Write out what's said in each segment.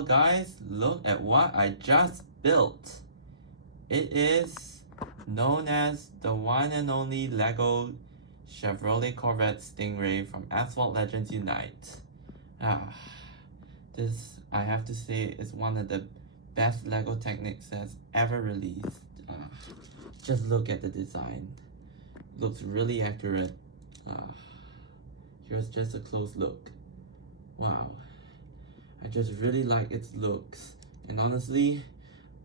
Well guys, look at what I just built. It is known as the one and only Lego Chevrolet Corvette Stingray from Asphalt Legends Unite. This, I have to say, is one of the best Lego Technics that's ever released. Just look at the design. Looks really accurate. Here's just a close look. Wow. I just really like its looks. And honestly,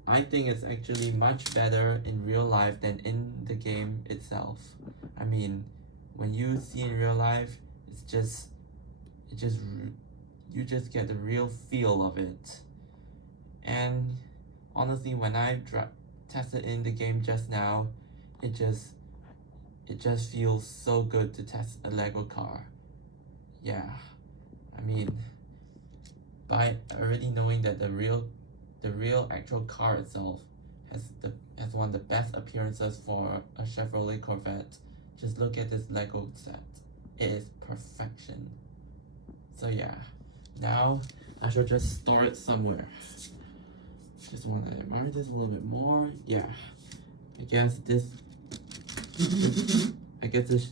I think it's actually much better in real life than in the game itself. I mean, when you see in real life, you just get the real feel of it. And honestly, when I tested in the game just now, it just feels so good to test a Lego car. Yeah, I mean, by already knowing that the real actual car itself has one of the best appearances for a Chevrolet Corvette, just look at this Lego set. It is perfection. So yeah, now I should just store it somewhere. Just want to admire this a little bit more. Yeah, I guess this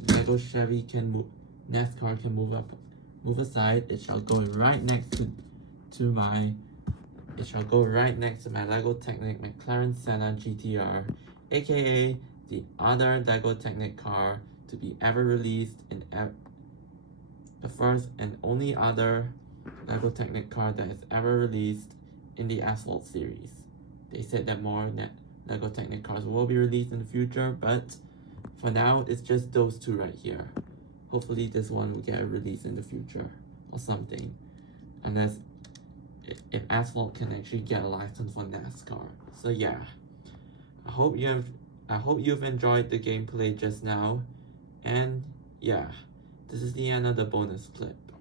Lego Chevy NASCAR can move aside. It shall go right next to my Lego Technic McLaren Senna GTR, aka the other Lego Technic car to be ever released in the first and only other Lego Technic car that is ever released in the Asphalt series. They said that more Lego Technic cars will be released in the future, but for now it's just those two right here. Hopefully this one will get a release in the future or something, unless if Asphalt can actually get a license for NASCAR. So yeah, I hope you've enjoyed the gameplay just now, and yeah, this is the end of the bonus clip.